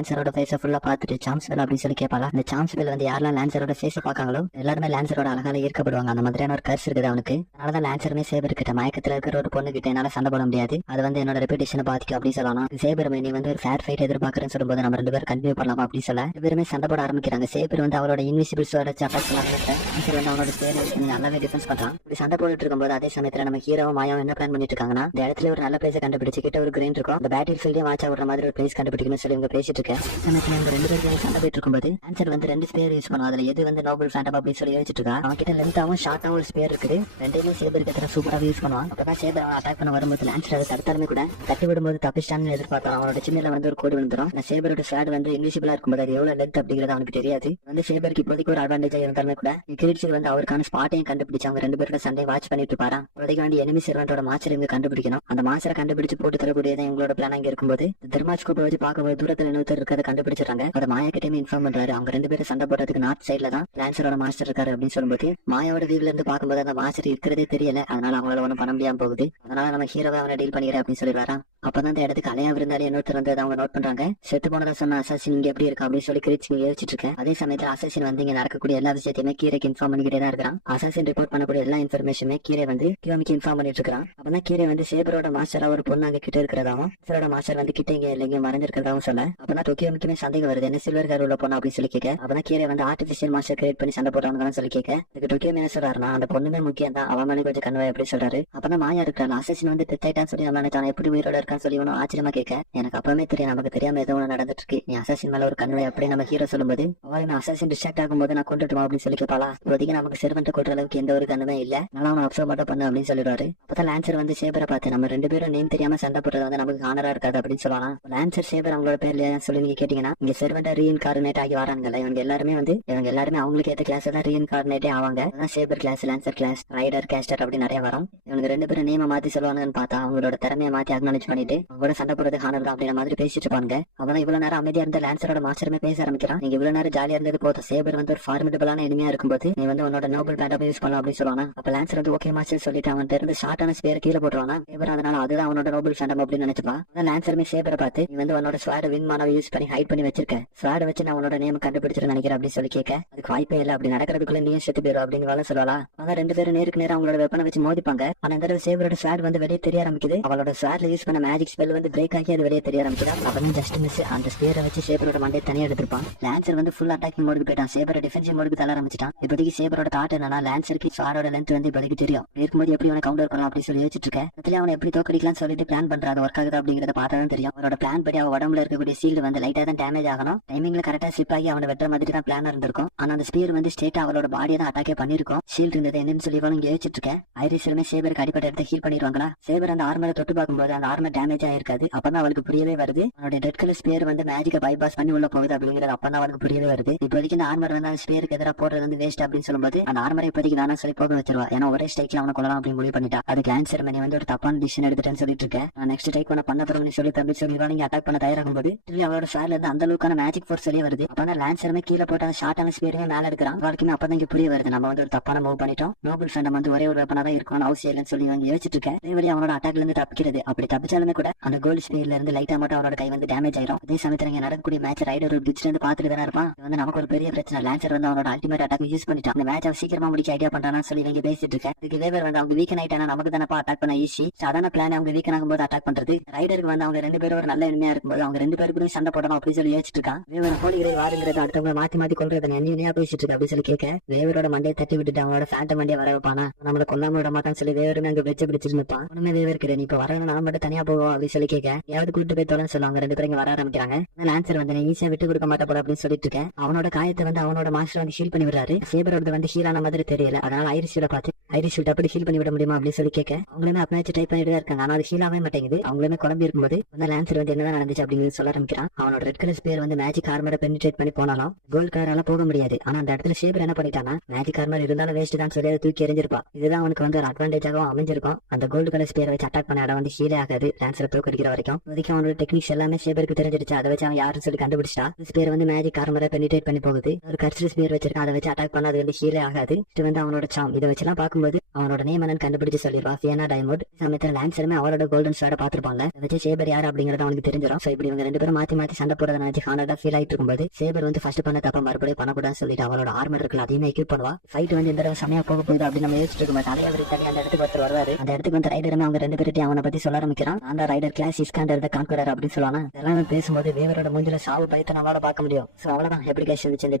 லான்சரோட ஃபேஸை ஃபுல்லா பார்த்துட்டு சாம்ஸ் பெல் அப்படின்னு சொல்லி கேட்பாளா. இந்த சாம்ஸ் பெல் வந்து யாரெல்லாம் லான்சரோட ஃபேஸை பார்க்காங்களோ எல்லாருமே லான்சரோட அழகால ஈர்க்கப்படுவாங்க. அந்த மாதிரியான ஒரு கர்ஸ் இருக்குது அவனுக்கு. அதனாலதான் லான்சருமே சேபர் கிட்ட மயக்கத்துல இருக்கிற ஒரு பொண்ணு கிட்ட என்னால சண்டை போட முடியாது, அது வந்து என்னோட ரெப்புடேஷனை பாதிக்கும் அப்படின்னு சொல்லலாம். சேபர் நீ வந்து ஒரு ஃபேர் ஃபைட் எதிர்பார்க்கறேன்னு சொல்லும்போது நம்ம 2 பேரும் கண்டினியூ பண்ணலாமா அப்படின்னு சொல்ல 2 பேருமே சண்டை போட ஆரம்பிக்கிறாங்க. சேபர் வந்து அவரோட இன்விசிபிள் ஸ்வார்ட் வச்சு அட்டாக் பண்ணாங்க. லான்சர் வந்து அவனோட ஸ்பேர் நல்லாவே டிஃபென்ஸ் பண்றான். இப்படி சண்டை போட்டுட்டு இருக்கும்போது அதே சமயத்துல நம்ம ஹீரோவும் மாயாவும் என்ன பிளான் பண்ணிட்டு இருக்காங்கன்னா, இந்த இடத்துல ஒரு நல்ல பிளேஸ் கண்டுபிடிச்சு கிட்ட ஒரு கிரீன் இருக்கும், அந்த பேட்டில் ஃபீல்டே வாட்ச் ஆகுற மாதிரி ஒரு பிளேஸ் கண்டுபிடிக்கணும்னு சொல்லி இவங்க பேசிட்டு இருக்கேன். சமயத்துல இந்த 2 பேரும் சண்டை போயிட்டு இருக்கும்போது லான்சர் வந்து 2 ஸ்பேர் யூஸ் பண்ணுவோம். அதுல எது வந்து நோபல் ஃபேண்டம் அப்படின்னு சொல்லி யோசிச்சுட்டு இருக்கா. அவன் கிட்ட லென்த்தாவும் ஷார்ட்டாவும் ஒரு ஸ்பேர் இருக்குது. ரெண்டையுமே சேபர் கிட்ட சூப்பராக யூஸ் பண்ணுவான். அப்பதான் சேபர் அவன் அட்டாக் பண்ண வரும்போது லான்சர் அதை தடுத்தாலுமே கூட தட்டி விடும்போது தப்பிச்சான்னு எதிர்பார்த்தான். அவனோட சின்னல வந்து ஒரு கோடு விழுந்துரும். சேபரோட ஸ்வாட் வந்து இன்விசிபிளா இருக்கும்போது அது எவ்வளவு லென்த் அப்படிங்கிறது அவனுக்கு தெரியாது. வந்து சேபருக்கு இப்போதைக்கு ஒரு அட்வான்டேஜா இருந்தாலுமே கூட கிரீட்சர் வந்து அவருக்கான ஸ்பாட்டையும் கண்டுபிடிச்சு அவங்க 2 பேரோட சண்டை வாட்ச் பண்ணிட்டு இருப்பாராம். இப்போதைக்கு வந்து எனிமி சர்வெண்டோட மாஸ்டர் இங்க கண்டுபிடிக்கணும். அந்த மாஸ்டரை கண்டுபிடிச்சு போட்டு தரக்கூடியதான் எங்களோட பிளான் இங்க இருக்கும்போது தெர்மாஸ்கோப்பை வச்சு பார்க்கும்போது தூரத்துல இன்னொருத்தர் இருக்கிறத கண்டுபிடிச்சிடறாங்க. அதை மாயா கிட்டே இன்ஃபார்ம் பண்றாரு. அவங்க 2 பேரும் சண்டை போடுறதுக்கு நார்த் சைட்ல தான் லான்சரோட மாஸ்டர் இருக்காரு அப்படின்னு சொல்லும்போது மாயாவோட வியூல இருந்து பார்க்கும்போது அந்த மாஸ்டர் இருக்கிறதே தெரியல. அதனால அவங்களால ஒன்றும் பண்ண முடியாம போகுது. அதனால நம்ம ஹீரோவை அவனை டீல் பண்ணிக்கிறேன் அப்படின்னு சொல்லிடுறான். அப்பதான் அந்த இடத்துக்கு அலையா இருந்தாலே இன்னொருத்தர் வந்து அவங்க நோட் பண்றாங்க. செத்து போனதா சொன்ன அசாசின் இங்க எப்படி இருக்கு அப்படின்னு சொல்லி கிரீட்ஸ் யோசிச்சுட்டு இருக்கேன். அதே சமயத்துல அசாசின் வந்து இங்க நடக்கக்கூடிய எல்லா விஷயத்தையுமே கீரைக்கு இன்ஃபார்ம் பண்ணிக்கிட்டே தான் இருக்கிறான். அசாசின் ரிப்போர்ட் பண்ணக்கூடிய எல்லா இன்ஃபர்மேஷனுமே கீரை வந்து கியோமிக்கு இன்ஃபார்ம் பண்ணிட்டு இருக்கான். அப்பதான் கீரை வந்து சேபரோட மாஸ்டரா ஒரு பொண்ணு அங்க கிட்ட இருக்கிறதாவும் சேபரோட மாஸ்டர் வந்து கிட்ட இங்க இல்லைங்க மறைஞ்சிருக்கிறதாவும் சொல்ல அப்பதான் டோக்கியோமிக்குமே சந்தேகம் வருது. என்ன சில்வர் கார் உள்ள பொண்ணு அப்படின்னு சொல்லி கேட்க அப்பதான் கீரை வந்து ஆர்டிபிஷியல் மாஸ்டர் கிரியேட் பண்ணி சண்டை போடுறாங்கன்னு சொல்லி கேட்க இதுக்கு டோக்கியோமி என்ன சொல்றாருன்னா அந்த பொண்ணுமே முக்கியம் தான், அவன் மேலே கொஞ்சம் கன்வே எப்படி சொல்றாரு. அப்பதான் மாயா இருக்கிறான். அசாசின் வந்து டெத் ஆயிட்டான்னு சொல்லி நம்ம நினைச்சான். எப்படி உயிரோட இருக்கான்னு சொல்லி ஒன்னும் ஆச்சரியமா கேட்க எனக்கு அப்பவே தெரியும் நமக்கு தெரியாம ஏதோ ஒன்று நடந்துட்டு இருக்கு, நீ அசாசின் மேல ஒரு கன்வே அப்படி நம்ம ஹீரோ சொல்லும்போது அவன் அசாசின் டிஸ்ட்ராக்ட் ஆகும்போது நான் கொண்டுட்டுமா அப்படின்னு சொல்லி கேட்பாளா. இப்போதைக்கு நமக்கு செர்வெண்ட் கொள்ற அளவுக்கு எந்த ஒரு கண்ணுமே இல்ல, நல்லா அவன் அப்சர்வ் மட்டும் பண்ணு அப்படின்னு சொல்லிடுவாரு. அப்பதான் லான்சர் வந்து சேபரை பார்த்து நம்ம 2 பேரும் நேம் தெரியாம சண்டை போடுறது வந்து நமக்கு ஆனரா இருக்காது அப்படின்னு சொல்லலாம். லான்சர் சேபர் அவங்களோட பேர்ல சொல்லி நீங்க கேட்டீங்கன்னா இங்க செர்வெண்டா ரீஇன்கார்டினேட் ஆகி வராங்கல்ல இவங்க எல்லாருமே அவங்களுக்கு ஏற்ற கிளாஸ் தான் ரீஇன்கார்டினேட்டே ஆவாங்க. அதான் saber class, lancer class, rider, caster அப்படி நிறைய வரும். இவங்க 2 பேரும் நேம மாத்தி சொல்லுவாங்கன்னு பார்த்தா அவங்களோட திறமையை மாத்தி அக்னாலேஜ் பண்ணிட்டு அவங்களோட சண்டை போடுறது ஹானர் தான் அப்படின்ற மாதிரி பேசிட்டு இருப்பாங்க. அவன் இவ்வளவு நேரம் அமைதியா இருந்த லான்சரோட மாஸ்டருமே பேச ஆரம்பிக்கிறான். நீங்க இவ்வளவு நேரம் ஜாலியா இருந்தது போதும், சேபர் வந்து ஒரு ஃபார்மிடபிளான எனிமையா இருக்கும்போது நீ வந்து உன்னோட நோபல் பேண்டா யூஸ் பண்ணலாம் அப்படின்னு சொல்லுவானா. அப்ப லான்சர் வந்து ஓகே மாஸ்டர் சொல்லிட்டு அவன் இருந்து ஷார்ட்டான ஸ்பேர் கீழே போட்டுருவானா. சேபர் அதனால அதுதான் அவனோட நோபல் ஃபேண்டம் அப்படின்னு நினைச்சுப்பான். அதான் லான்சருமே சேபரை பார்த்து நீ வந்து உன்னோட ஸ்வாட வின் மானவை யூஸ் பண்ணி ஹைட் பண்ணி வச்சிருக்க, ஸ்வாட வச்சு நான் உன்னோட நேம் கண்டுபிடிச்சிட்டு நினைக்கிறேன் அப்படின்னு சொல்லி கேட்க அதுக்கு வாய்ப்பே இல்லை, அப்படி நடக்கிறதுக்குள்ள நீயும் செத்து போயிடும் அப்படின்னு சொல்லலாம். அதான் 2 பேரும் நேருக்கு நேரம் அவங்களோட வெப்பனை வச்சு மோதிப்பாங்க. ஆனா இந்த சேபரோட ஸ்வாட் வந்து வெளியே தெரிய ஆரம்பிக்குது. அவளோட ஸ்வாட்ல யூஸ் பண்ண மேஜிக் ஸ்பெல் வந்து பிரேக் ஆகி அது வெளியே தெரிய ஆரம்பிக்குது. அவனும் ஜஸ்ட் மிஸ் அந்த ஸ்பேரை வச்சு சேபரோட மண்டே தனியா எடுத்திருப்பான். லான்சர் வந்து ஃபுல் அட்டாக்கிங் மோடுக்கு போயிட்டான். சேபரோட டிஃபென்சிவ் மோடுக்கு தள்ள ஆரம்பிச்சிட்டான். இப்போதைக்கு சேபரோட தாட் என்னன்னா லான்சருக்கு ஸ்வாடோட லென்த் வந்து இப்போதைக்கு தெரியும். இருக்கும்போது எப்படி அவனை கவுண்டர் பண்ணலாம் அப்படின்னு சொல்லி யோசிச்சுட்டு இருக்கேன். அதுல அவனை எப்படி தோக்கடிக்கலாம்னு சொல்லிட்டு பிளான் பண்றாரு. ஒர்க் ஆகுது அப்படிங்கறத பார்த்தா தான் தெரியும். அவரோட பிளான் படி அவன் உடம்புல இருக்கக்கூடிய சீல்டு வந்து லைட்டா தான் டேமேஜ் ஆகணும். டைமிங்ல கரெக்டா ஸ்லிப் ஆகி அவனை வெட்டுற மாதிரி தான் பிளான் இருந்திருக்கும். ஆனா அந்த ஸ்பீர் வந்து ஸ்ட்ரெயிட்டா அவளோட பாடியை தான் அட்டாக்கே பண்ணிருக்கும். ஷீல்டு இருந்தது என்னன்னு சொல்லி இங்க யோசிச்சுட்டு இருக்கேன். ஐரிஸ்லுமே சேபருக்கு அடிப்பட்ட இடத்த ஹீல் பண்ணிடுவாங்களா. சேபர் அந்த ஆர்மரை தொட்டு பார்க்கும்போது அந்த ஆர்மர் டேமேஜ் ஆயிருக்காது. அப்பதான் அவளுக்கு புரியவே வருது அவனோட ரெட் கலர் ஸ்பேர் வந்து மேஜிக்க பைபாஸ் பண்ணி உள்ள போகுது அப்படிங்கிறது அப்பதான் அவனுக்கு புரியவே வருது. இப்போதைக்கு இந்த ஆர்மர் வந்து அந்த ஸ்பேருக்கு எதிராக போடுறது வந்து வேஸ்ட் அப்படின்னு சொல்லும்போது அந்த ஆர்மரை இப்போதைக்கு தானே சொல்லி போக வச்சிருவா. ஏன்னா ஒரே ஸ்டைக்ல அவனை கொள்ளலாம் அப்படின்னு முடிவு பண்ணிட்டா. அதுக்கு லான்சர் மணி வந்து ஒரு தப்பான டிசிஷன் எடுத்துட்டேன்னு சொல்லிட்டு இருக்கேன். நான் நெக்ஸ்ட் டைக் பண்ண போறேன்னு சொல்லி தம்பி சொல்லி நீங்க அட்டாக் பண்ண தயாராகும் போது அவரோட ஸ்வாட்ல இருந்து அந்த அளவுக்கான மேஜிக் ஃபோர்ஸ் வெளியே வருது. அப்பதான் லான்சருமே கீழே போட்ட அந்த ஷார்ட்டான ஸ்பேருமே மேல எடுக்கிறான். அவளுக்குமே அப்பதான் இங்க புரிய வருது நம்ம வந்து ஒரு தப்பான மூவ் பண்ணிட்டோம். நோபல் ஃபேண்டம் வந்து ஒரே ஒரு வெப்பனா தான் இருக்கும் அவசியம் இல்லைன்னு சொல்லி அவங்க யோசிச்சுட்டு இருக்கேன். அதே அவனோட அட்டாக்ல இருந்து தப்பிக்கிறது அப்படி தப்பிச்சாலுமே கூட அந்த கோல்டு ஸ்பேர்ல இருந்து லைட்டா மட்டும் அவரோட கை வந்து டேமேஜ் ஆயிரும். அதே சமயத்துல இங்க நடக்கக்கூடிய மேட்ச் ரைடர் ஒரு பிட்ச்ல இருந்து பாத்துட்டு தானே இருப்பான். இது வந்து நமக்கு ஒரு பெரிய பிரச்சனை. லான்சர் வந்து அவனோட அல்டிமேட் அட்டாக் யூஸ் பண்ணிட்டான். அந்த மேட்ச் சீக்கிரமா முடிக்க ஐடியா பண்றான்னு சொல்லி இவங்க பேசிட்டு இருக்கேன். இதுக்கு வேவர் வந்து அவங்க வீக்கன் ஆயிட்டானா நமக்கு தானப்பா அட்டாக் பண்ண ஈஸி. சாதாரண பிளான் அவங்க வீக்கன் ஆகும்போது அட்டாக் பண்றது. ரைடருக்கு வந்து அவங்க 2 பேரும் ஒரு நல்ல எண்மையா இருக்கும்போது அவங்க 2 பேருக்கும் சண்டை போடணும் அப்படின்னு சொல்லி யோசிச்சுட்டு இருக்கான். வேவர் ஹோலிகிரை வாருங்கிறது அடுத்தவங்க மாத்தி கொள்றத எண்ணியா பேசிட்டு இருக்கு அப்படின்னு சொல்லி கேட்க வேவரோட மண்டையை தட்டி விட்டுட்டு அவங்களோட ஃபேண்டம் மண்டியை வர வைப்பானா. நம்மள கொல்லாம விட மாட்டான்னு சொல்லி வேவருமே அங்க வெச்சு பிடிச்சிருப்பான். ஒண்ணுமே வேவர் இருக்கிற நீ இப்ப வரணும் நான் மட்டும் தனியா போவோம் அப்படின்னு சொல்லி கேட்க யாவது கூட்டு போய் தொலைன்னு சொல்லுவாங்க. 2 பேரும் இங்க வர ஆரம்பிக்கிறாங்க. லான்சர் வந்து ஈஸியா விட்டு கொடுக்க மாட்டா போல அப்படின்னு சொல்லிட்டு இருக்கேன். அவனோட காயத்தை வந்து அவனோட மாஸ்டர் வந்து ஹீல் பண்ணி விடுறாரு. சேபரோட வந்து ஹீலான மாதிரி தெரியல. அதனால ஐரிஷியோட பார்த்து ஐரிஷ் அப்படி ஹீல் பண்ணி விட முடியுமா அப்படின்னு சொல்லி கேட்க அவங்களுமே அப்பனாச்சு ட்ரை பண்ணிட்டு தான் இருக்காங்க. ஆனா அது ஹீல் ஆகவே மாட்டேங்குது. அவங்களுமே குழம்பி இருக்கும்போது அந்த லான்சர் வந்து என்னதான் நடந்துச்சு அப்படின்னு சொல்ல ஆரம்பிக்கிறான். அவனோட ரெட் கலர் ஸ்பேர் வந்து மேஜிக் ஆர்மரை பெனிட்ரேட் பண்ணி போனாலும் கோல்ட் காரால போக முடியாது. ஆனா அந்த இடத்துல சேபர் என்ன பண்ணிட்டானா மேஜிக் ஆர்மர் இருந்தாலும் வேஸ்ட் தான் சொல்லி அதை தூக்கி எறிஞ்சிருப்பா. இதுதான் அவனுக்கு வந்து ஒரு அட்வான்டேஜாகவும் அமைஞ்சிருக்கும். அந்த கோல்டு கலர் ஸ்பேரை வச்சு அட்டாக் பண்ண இடம் வந்து ஹீலே ஆகாது லான்சரை தோக்கடிக்கிற வரைக்கும். இப்போதைக்கு அவனோட டெக்னிக்ஸ் எல்லாமே சேபருக்கு தெரிஞ்சிருச்சு. அதை வச்சு அவன் யாருன்னு சொல்லி கண்டுபிடிச்சா ஸ்பேர் வந்து மேஜிக் ஆர்மரை பெனிட்ரேட் பண்ணி போகுது. ஒரு கர்ச்சர் ஸ்பேர் வச்சிருக்கான். அதை வச்சு அட்டாக் பண்ண அது வந்து ஹீலே ஆகாது. இது வந்து அவனோட சாம். இதை வச்சுலாம் பார்க்கும்போது இருக்கும்போது அவனோட நேம் என்னன்னு கண்டுபிடிச்சு சொல்லிடுவா ஃபியனா டைமண்ட். சமயத்துல லான்சருமே அவளோட கோல்டன் ஸ்வாட பாத்துருப்பாங்க. அதை வச்சு சேபர் யாரு அப்படிங்கறது அவனுக்கு தெரிஞ்சிடும். சோ இப்படி இவங்க ரெண்டு பேரும் மாத்தி சண்டை போறத நினைச்சு ஹானடா ஃபீல் ஆயிட்டு இருக்கும்போது சேபர் வந்து ஃபர்ஸ்ட் பண்ண தப்ப மறுபடியும் பண்ணக்கூடாதுன்னு சொல்லிட்டு அவளோட ஆர்மர் இருக்குல்ல அதையுமே எக்யூப் பண்ணுவா. ஃபைட் வந்து இந்த தடவை செமையா போக போகுது அப்படின்னு நம்ம யோசிச்சுட்டு இருக்கும்போது தலைவர் தள்ளி அந்த இடத்துக்கு ஒருத்தர் வருவாரு. அந்த இடத்துக்கு வந்து ரைடருமே அவங்க ரெண்டு பேர்ட்டையும் அவனை பத்தி சொல்ல ஆரம்பிக்கிறான். அந்த ரைடர் கிளாஸ் இஸ்காண்டர் கான்குரர் அப்படின்னு சொல்லுவாங்க. எல்லாரும் பேசும்போது வேவரோட மூஞ்சில சாவு பயத்தை நம்மளால பார்க்க முடியும். சோ அவ்வளவுதான் எப்படி கேஷ் இருந்துச்சு இந்த